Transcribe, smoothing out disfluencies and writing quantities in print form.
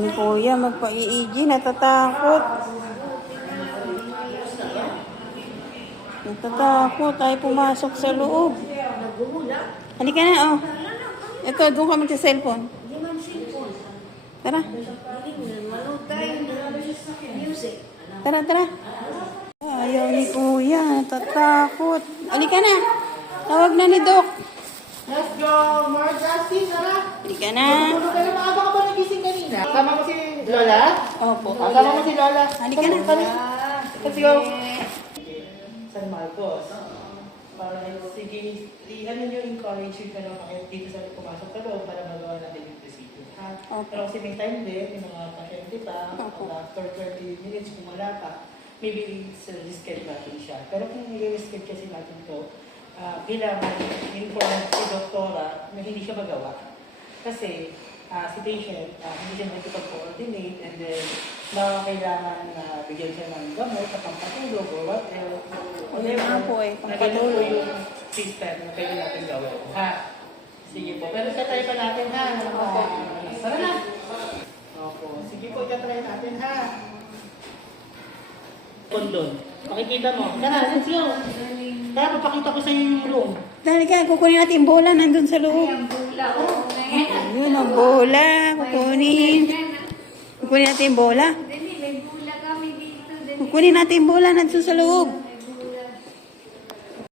ni Kuya magpa-EEG, natatakot. Natatakot, tayo pumasok sa loob. Halika na, oh. Ito, doon ka magsa-cellphone. Tara. Tara, tara. Ayaw ni Kuya, natatakot. Halika na. Tawag na ni Doc. Let's go, more Justin, tara. Halika na. Tulog ka na, maaga ka ba nagising kanina? Kasama mo si Lola? Opo. Kasama mo si Lola. Halika na. Let's go. San Marcos. Para sige, ano nyo encourage ka na kayo dito sa pumasok ka doon para magawa natin yung procedure. Pero kasi may time din, yung mga pasyente pa, after 20 minutes kung wala pa, maybe reschedule natin siya. Pero kung i-reschedule kasi natin to, kailangan inform si doktora na hindi siya magawa. Kasi si patient, hindi siya makikipag-coordinate and then kailangan bigyan siya ng gamot sa pampatulog or whatever. Wala po eh, pampatulog. Nagano yung system na pwede natin gawin. Sige po. Pero try pa natin ha. Tara na. Opo. Sige po, try natin ha. Kondon. Makikita mo. Tara, let's go. Tara, papakita ko sa iyo yung room. Dali ka, kukunin natin yung bola nandun sa loob. Ayun ang bola, kukunin. Kukunin natin yung bola. Kukunin natin yung bola nandun sa loob.